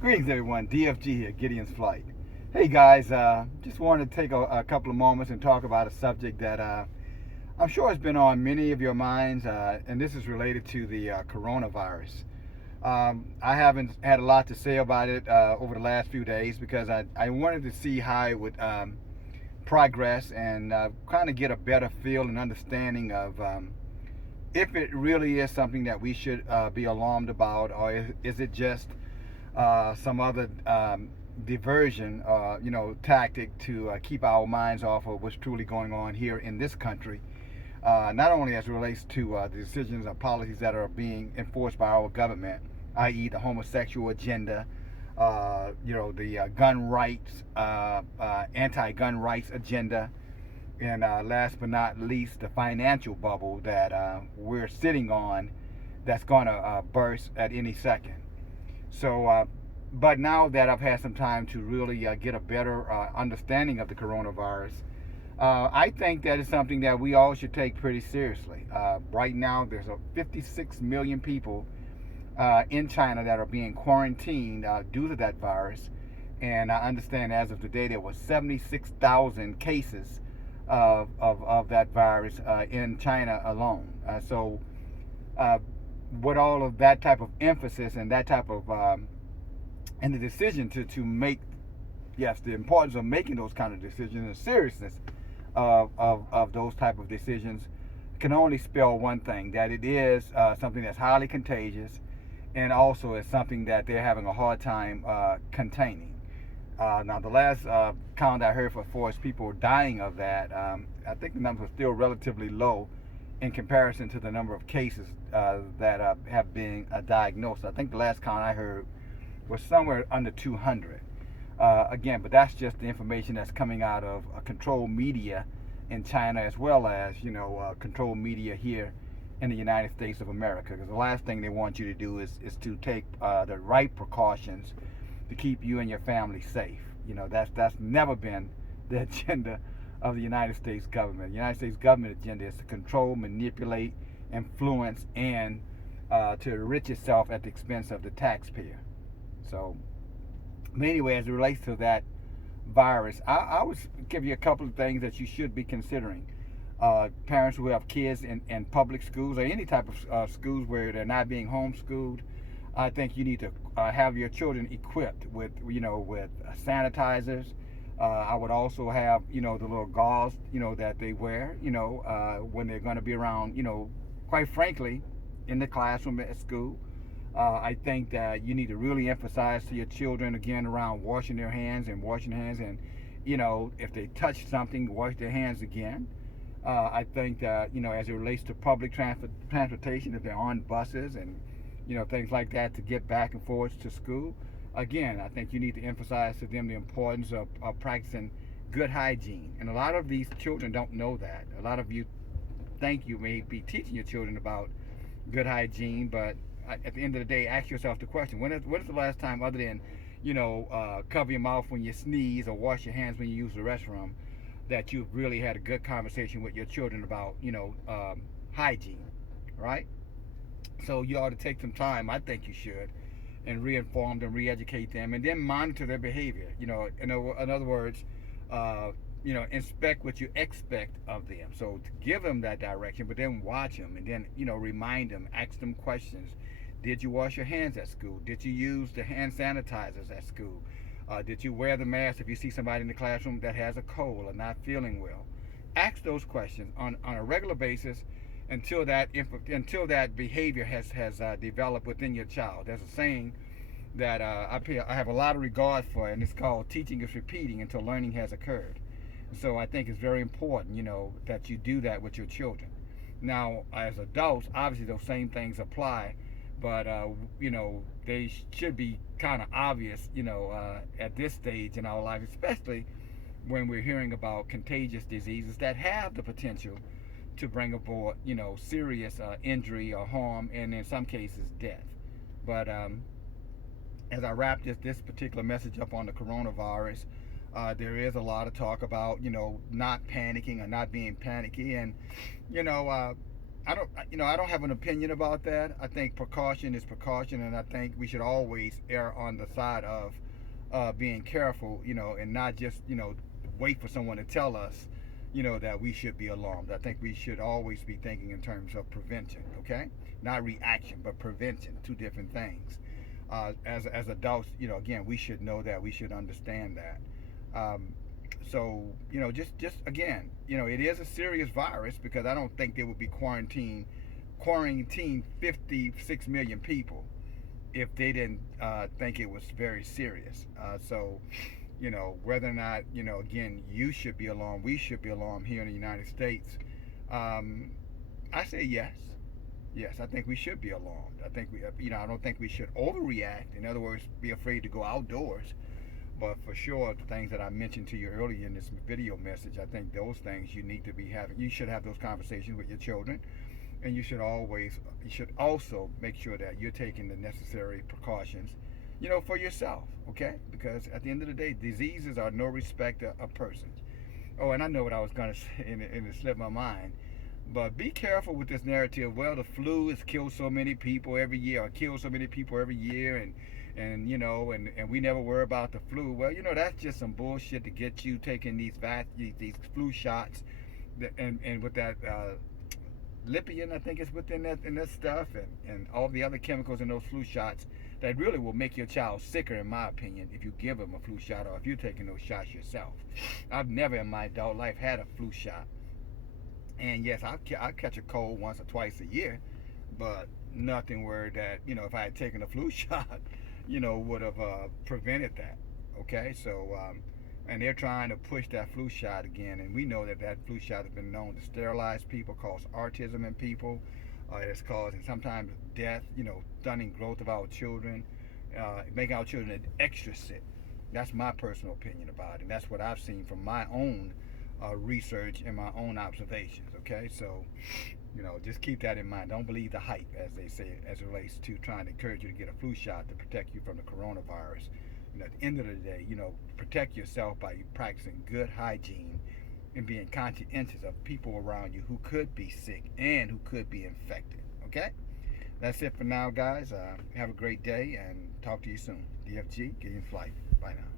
Greetings, everyone. DFG here, Gideon's Flight. Hey, guys. Just wanted to take a couple of moments and talk about a subject that I'm sure has been on many of your minds, and this is related to the coronavirus. I haven't had a lot to say about it over the last few days because I wanted to see how it would progress and kind of get a better feel and understanding of if it really is something that we should be alarmed about, or is it just some other diversion, tactic to keep our minds off of what's truly going on here in this country. Not only as it relates to the decisions or policies that are being enforced by our government, i.e., the homosexual agenda, the gun rights, anti-gun rights agenda, and last but not least, the financial bubble that we're sitting on, that's going to burst at any second. So, but now that I've had some time to really get a better understanding of the coronavirus, I think that is something that we all should take pretty seriously. Right now, there's 56 million people in China that are being quarantined due to that virus. And I understand as of today, there was 76,000 cases of that virus in China alone. So, with all of that type of emphasis and that type of and the decision to make, yes, the importance of making those kind of decisions and the seriousness of those type of decisions can only spell one thing, that it is something that's highly contagious, and also is something that they're having a hard time containing. Now, the last count I heard for as people dying of that, I think the numbers are still relatively low in comparison to the number of cases that have been diagnosed. I think the last count I heard was somewhere under 200. Again, but that's just the information that's coming out of controlled media in China, as well as controlled media here in the United States of America. Because the last thing they want you to do is to take the right precautions to keep you and your family safe. That's never been the agenda of the United States government. The United States government agenda is to control, manipulate, influence, and to enrich itself at the expense of the taxpayer. So, anyway, as it relates to that virus, I would give you a couple of things that you should be considering. Parents who have kids in public schools or any type of schools where they're not being homeschooled, I think you need to have your children equipped with sanitizers. I would also have the little gauze that they wear when they're going to be around quite frankly in the classroom at school. I think that you need to really emphasize to your children again around washing their hands and if they touch something, wash their hands again. I think that as it relates to public transportation, if they're on buses and things like that to get back and forth to school, again, I think you need to emphasize to them the importance of practicing good hygiene. And a lot of these children don't know that. A lot of you think you may be teaching your children about good hygiene, but at the end of the day, ask yourself the question: when is the last time, other than cover your mouth when you sneeze or wash your hands when you use the restroom, that you've really had a good conversation with your children about hygiene, right? So you ought to take some time, I think you should, and re-inform them, re-educate them, and then monitor their behavior. In other words, inspect what you expect of them. So to give them that direction, but then watch them, and then remind them, ask them questions. Did you wash your hands at school? Did you use the hand sanitizers at school? Did you wear the mask if you see somebody in the classroom that has a cold or not feeling well? Ask those questions on a regular basis until that behavior has developed within your child. There's a saying that I have a lot of regard for, and it's called "teaching is repeating until learning has occurred." So I think it's very important, that you do that with your children. Now, as adults, obviously those same things apply, but they should be kind of obvious, at this stage in our life, especially when we're hearing about contagious diseases that have the potential to bring aboard, serious injury or harm, and in some cases death. But as I wrap this particular message up on the coronavirus, there is a lot of talk about not panicking or not being panicky, and you know I don't have an opinion about that. I think precaution is precaution, and I think we should always err on the side of being careful, and not just, wait for someone to tell us, that we should be alarmed. I think we should always be thinking in terms of prevention, okay? Not reaction, but prevention, two different things. As adults, again, we should know that. We should understand that. Um, so just again, it is a serious virus, because I don't think they would be quarantine 56 million people if they didn't think it was very serious. Whether or not, again, you should be alarmed, we should be alarmed here in the United States. Um, I say yes. Yes, I think we should be alarmed. I think I don't think we should overreact. In other words, be afraid to go outdoors. But for sure, the things that I mentioned to you earlier in this video message, I think those things you need to be having. You should have those conversations with your children, and you should also make sure that you're taking the necessary precautions, for yourself. Okay? Because at the end of the day, diseases are no respecter of persons. Oh, and I know what I was going to say, and it slipped my mind. But be careful with this narrative. Well, the flu has killed so many people every year, or killed so many people every year, and we never worry about the flu. Well, that's just some bullshit to get you taking these flu shots, and with that lipion, I think it's within that stuff, and all the other chemicals in those flu shots that really will make your child sicker, in my opinion, if you give them a flu shot or if you're taking those shots yourself. I've never in my adult life had a flu shot. And yes, I'll catch a cold once or twice a year, but nothing where that, if I had taken a flu shot, would have prevented that. Okay, so, and they're trying to push that flu shot again, and we know that flu shot has been known to sterilize people, cause autism in people, it's causing sometimes death, stunning growth of our children, making our children extra sick. That's my personal opinion about it, and that's what I've seen from my own research and my own observations. Okay, so just keep that in mind. Don't believe the hype, as they say, as it relates to trying to encourage you to get a flu shot to protect you from the coronavirus. At the end of the day, protect yourself by practicing good hygiene and being conscientious of people around you who could be sick and who could be infected. Okay, that's it for now, guys. Have a great day, and talk to you soon. DFG, get in flight. Bye now.